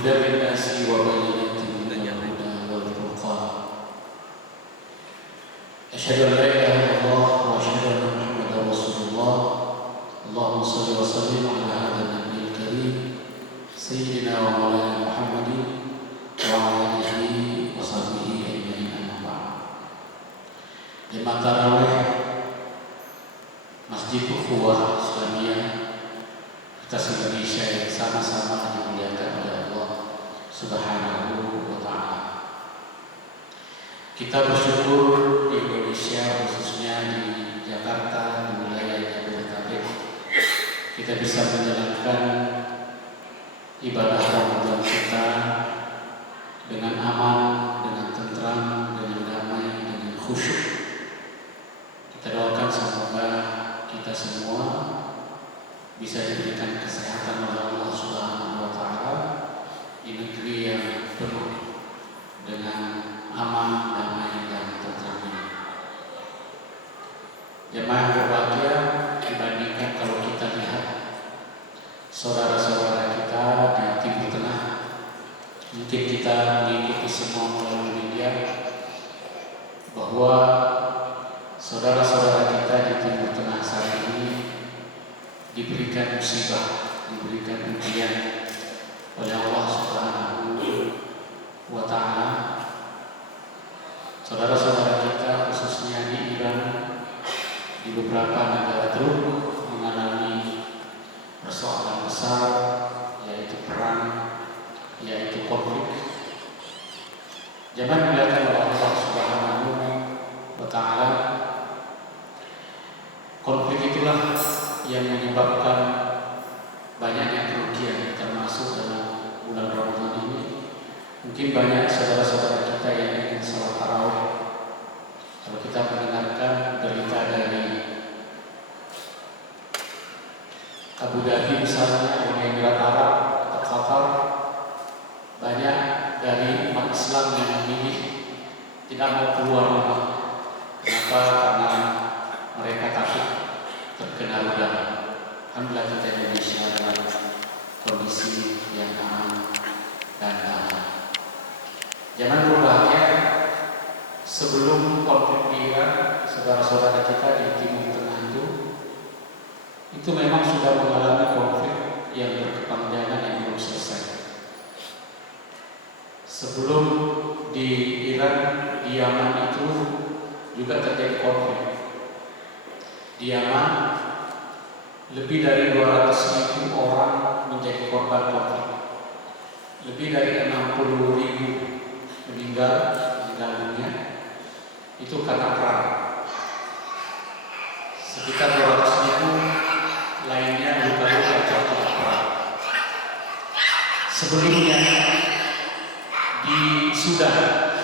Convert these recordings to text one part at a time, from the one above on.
هدى للناس وبينات من الهدى والفرقان أشهد أن لا إله إلا الله وأشهد أن محمدا رسول الله اللهم صل وسلم على هذا النبي الكريم سيدنا ومولانا محمد وعلى آله وصحبه أجمعين أما بعد. Jemaah tarawih Masjid Ukhuwah Islamiyah Universitas Indonesia yang sama-sama dimuliakan oleh Allah Subhanahu wa Ta'ala. Kita bersyukur di Indonesia, khususnya di Jakarta, di wilayah Jabodetabek, kita bisa menjalankan ibadah Ramadan kita dengan aman, dengan tentram, dengan damai, dengan khusyuk. Kita doakan semoga kita semua bisa diberikan kesehatan oleh Allah Subhanahu wa Ta'ala di negeri yang penuh dengan aman, damai, dan tentram ini. Jemaah berbahagia, dibandingkan kalau kita lihat saudara-saudara kita di Timur Tengah, mungkin kita mengikuti semua melalui media bahwa saudara-saudara kita di Timur Tengah saat ini diberikan musibah, diberikan ujian oleh Allah Subhanahu wa Ta'ala. Saudara-saudara kita khususnya di Iran, di beberapa negara terus mengalami persoalan besar, yaitu perang, yaitu konflik. Jangan dibiarkan oleh Allah Subhanahu wa Ta'ala. Konflik itulah yang menyebabkan banyaknya kerugian, termasuk dalam bulan Ramadan ini. Mungkin banyak saudara-saudara kita yang ingin salat tarawih. Kalau kita mendengarkan berita dari Abu Dhabi misalnya, Uni Emirat Arab atau Qatar, banyak dari umat Islam yang memilih tidak mau keluar rumah. Kenapa? Karena mereka takut terkena rudal. Alhamdulillah kita Indonesia dalam kondisi yang aman dan damai. Jangan berbahagia, sebelum konflik di Iran, saudara-saudara kita di Timur Tengah itu memang sudah mengalami konflik yang berkepanjangan yang belum selesai. Sebelum di Iran, di Yaman itu juga terjadi konflik. Di Yaman lebih dari 200.000 orang menjadi korban konflik. Lebih dari 60.000 meninggal dunia itu karena perang. Sekitar 200.000 lainnya luka-luka akibat perang. Sebelumnya di Sudan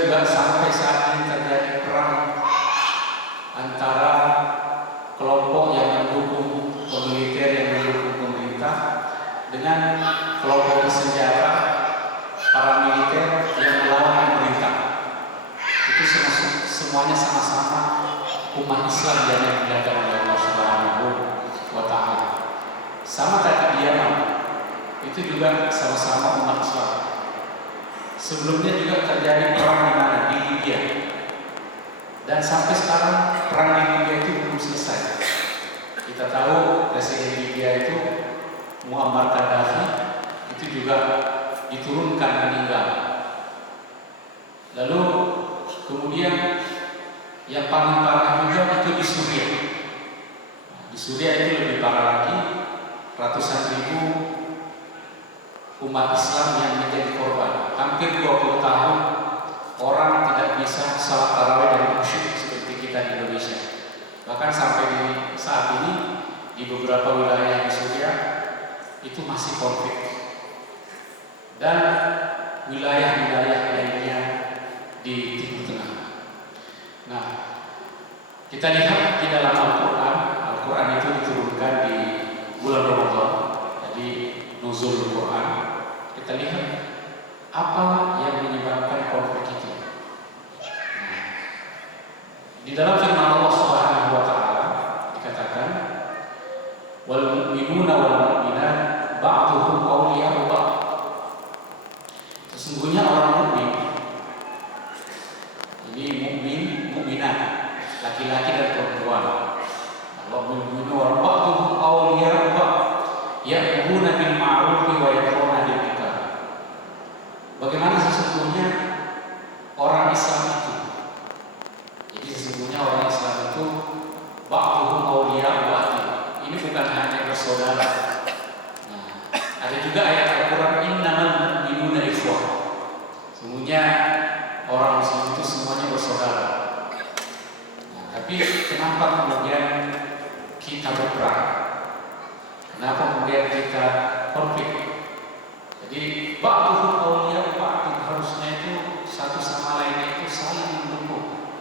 juga sampai saat ini terjadi perang antara kelompok yang mendukung militer yang mendukung pemerintah dengan kelompok bersenjata paramiliter yang melawan pemerintah. Itu semuanya sama-sama umat Islam yang dimuliakan oleh Allah Subhanahu wa Ta'ala. Sama tadi di Yaman, itu juga sama-sama umat Islam. Sebelumnya juga terjadi perang di mana? Di Libya. Dan sampai sekarang perang di Libya itu belum selesai. Kita tahu Presiden Libya itu Muammar Gaddafi itu juga diturunkan meninggal. Lalu kemudian yang paling parah juga itu di Suriah. Di Suriah itu lebih parah lagi, ratusan ribu umat Islam yang menjadi korban. Hampir 20 tahun orang tidak bisa salat tarawih dan khusyuk seperti kita di Indonesia. Bahkan sampai di saat ini di beberapa wilayah di Suriah itu masih konflik. Dan wilayah-wilayah lainnya di Timur Tengah. Nah, kita lihat di dalam Al-Quran. Al-Quran itu diturunkan di bulan Ramadan. Jadi nuzul Al-Quran. Kita lihat apa yang menyebabkan konflik itu. Nah, di dalam firman Allah Subhanahu wa Ta'ala dikatakan wal mu'minuna wal mu'minat ba'duhum awliya'u ba'd. ya'muruna bil ma'ruf wa yanhauna 'anil munkar. Bagaimana sesungguhnya orang Islam itu? Jadi sesungguhnya orang Islam itu ba'dhum awliya ba'd. Ini bukan hanya bersaudara. Nah, ada juga ayat Al-Qur'an innamal mu'minuna ikhwah. Sesungguhnya orang Muslim itu semuanya bersaudara. Nah, tapi kenapa kemudian kita berperang? Kenapa kemudian kita konflik? Jadi ba'dhum awliya ba'd, harusnya itu satu sama lain itu saling mendukung,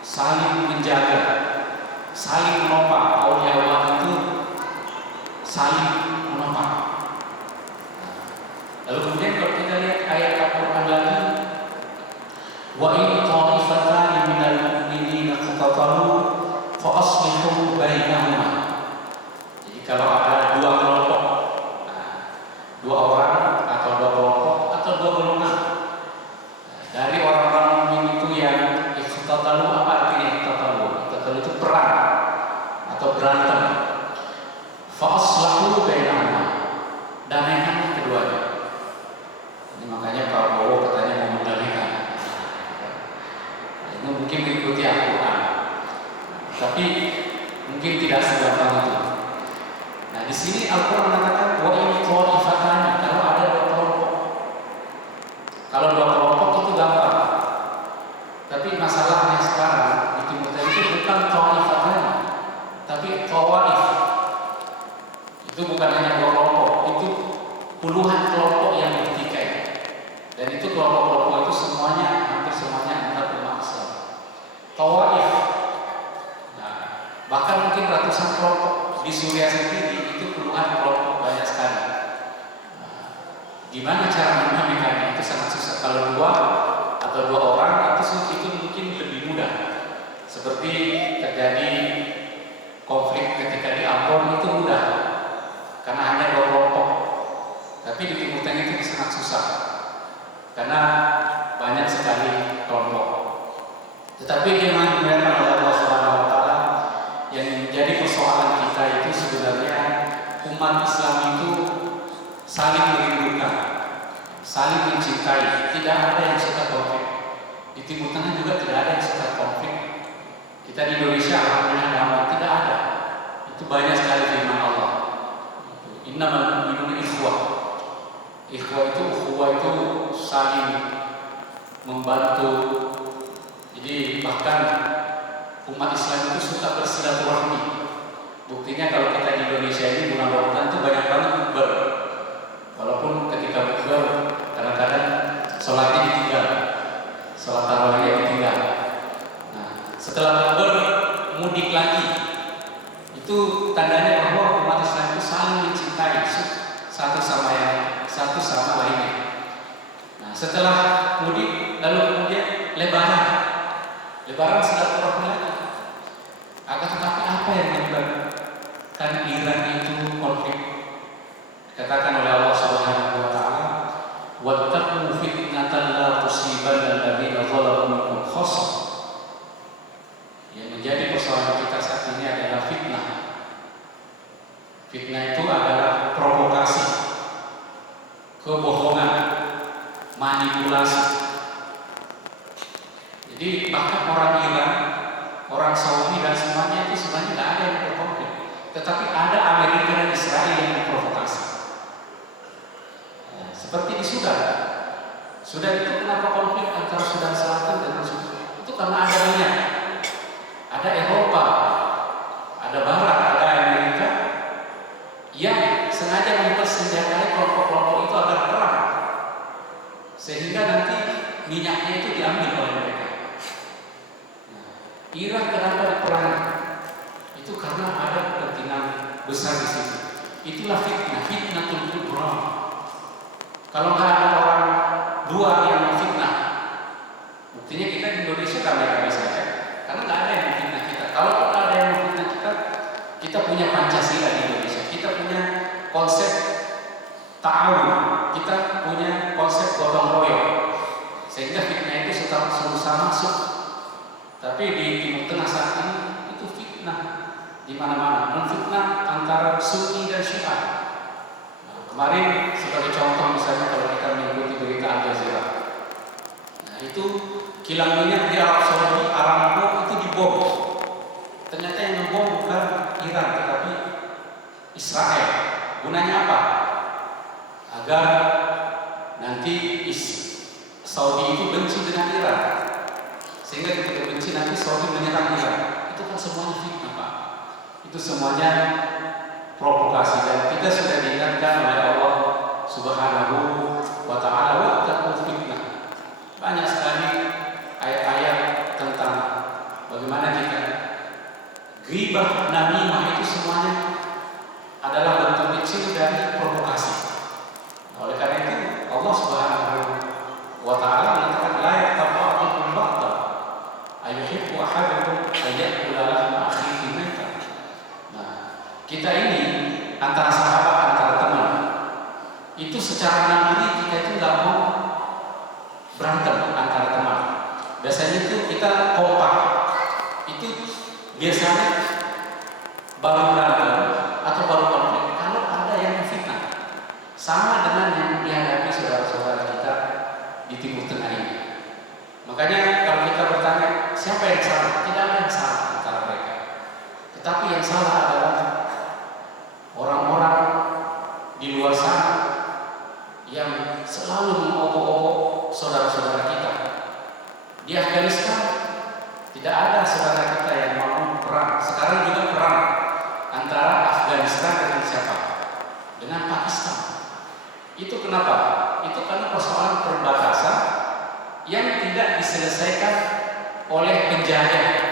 saling menjaga, saling menopang. Awliya ba'd itu saling menopang. Lalu kemudian kalau kita lihat ayat Al-Qur'an lagi, wa in ta'ifatani minal mu'minina iqtatalu fa aslihu bainahuma. Jadi kalau ada dua kelompok, dua orang atau dua kelompok atau dua golongan dari orang-orang mukmin itu yang iqtatalu, apa artinya iqtatalu? Iqtatalu itu perang atau berantem. Fa aslihu bainahuma, damaikan keduanya. Ini makanya Prabowo katanya mau mendamaikan. Ini mungkin mengikuti Al-Quran, tapi mungkin tidak segampang itu. Nah, di sini Al-Quran mengatakan wa in ta'ifatani, kalau ada dua kelompok. Kalau dua kelompok itu gampang. Tapi masalahnya sekarang di Timur Tengah itu bukan ta'ifatani, tapi tawaif. Itu bukan hanya dua kelompok, itu puluhan kelompok yang bertikai. Dan itu kelompok-kelompok itu semuanya, hampir semuanya antar umat Islam. Tawaif. Nah, bahkan mungkin ratusan kelompok di Suriah sendiri, itu puluhan kelompok, banyak sekali. Nah, gimana cara mendamaikannya? Itu sangat susah. Kalau dua atau dua orang itu mungkin lebih mudah. Seperti terjadi konflik ketika di Ambon itu mudah, karena hanya dua kelompok. Tapi di Timur Tengah itu sangat susah, karena banyak sekali kelompok. Tetapi yang dimuliakan oleh Allah Subhanahu wa Ta'ala, yang menjadi persoalan kita itu sebenarnya umat Islam itu saling merindukan, saling mencintai. Tidak ada yang suka konflik. Di Timur Tengah juga tidak ada yang suka konflik. Kita di Indonesia alhamdulillah damai, tidak ada. Itu banyak sekali firman Allah. Innamal mu'minuna ikhwah. Ikhwah itu, ukhuwah itu saling membantu. Jadi bahkan umat Islam itu suka bersilaturahmi. Buktinya kalau kita di Indonesia ini bulan Ramadan itu banyak banget bukber. Walaupun ketika bukber kadang-kadang sholatnya ditinggal, sholat tarawihnya ditinggal. Nah, setelah bukber mudik lagi. Itu tandanya bahwa umat Islam itu saling mencintai satu sama lainnya. Nah, setelah mudik lalu kemudian Lebaran silaturahmi lagi. Akan tetapi apa yang menyebabkan Iran itu konflik? Dikatakan oleh Allah Subhanahu wa Ta'ala, wattaqu fitnatan la tusibanna alladziina zalamu minkum khassah. Yang menjadi persoalan kita saat ini adalah fitnah. Fitnah itu adalah provokasi, kebohongan, manipulasi. Jadi bahkan orang Iran, orang Saudi dan semuanya itu sebenarnya tidak ada yang berkonflik, tetapi ada Amerika dan Israel yang memprovokasi. Seperti di Sudan itu kenapa konflik antara Sudan Selatan dan Sudan? Itu karena ada minyak, ada Eropa, ada Barat, ada Amerika yang sengaja mempersenjatai kelompok-kelompok itu agar perang, sehingga nanti minyaknya itu diambil oleh mereka. Iran kenapa diperang? Itu karena ada kepentingan besar di situ. Itulah fitnatul kubra. Kalau nggak ada orang dua yang memfitnah, buktinya kita di Indonesia kami saja, karena nggak ada yang memfitnah kita. Kalau ada yang memfitnah kita punya Pancasila di Indonesia, kita punya konsep ta'awun, kita punya konsep gotong royong, sehingga fitnah itu susah masuk. Tapi di Timur Tengah saat ini itu fitnah di mana-mana, menfitnah antara Sunni dan Syiah. Kemarin sebagai contoh misalnya kalau kita mengikuti berita Al Jazeera, nah itu kilang minyak di Arab Saudi, Aramco itu dibom. Ternyata yang ngebom bukan Iran tetapi Israel. Gunanya apa? Agar nanti Saudi itu benci dengan Iran, sehingga ketika benci nanti Saudi menyerang Iran. Itu kan semuanya fitnah, Pak. Itu semuanya provokasi, dan kita sudah diingatkan oleh Allah Subhanahu wa Ta'ala, wattaqu fitnah. Banyak sekali ayat-ayat tentang bagaimana kita ghibah, namimah, itu semuanya adalah bentuk kecil dari provokasi. Oleh karena itu Allah Subhanahu wa Ta'ala mengatakan la yaqta'ukum ba'da ayuhibbu ahadukum ayyakula lahma akhihi maitan. Nah, kita ini antara sahabat, antara teman, itu secara naluri kita itu nggak mau berantem antara teman. Biasanya itu kita kompak. Itu biasanya baru berantem atau baru konflik kalau ada yang fitnah. Sama dengan yang dihadapi saudara-saudara kita di Timur Tengah ini. Makanya kalau kita bertanya siapa yang salah, tidak ada yang salah antara mereka. Tetapi yang salah adalah orang-orang di luar sana yang selalu mengobok-obok saudara-saudara kita. Di Afghanistan tidak ada saudara kita yang mau perang. Sekarang juga perang antara Afghanistan dengan siapa? Dengan Pakistan. Itu kenapa? Itu karena persoalan perbatasan yang tidak diselesaikan oleh penjajah.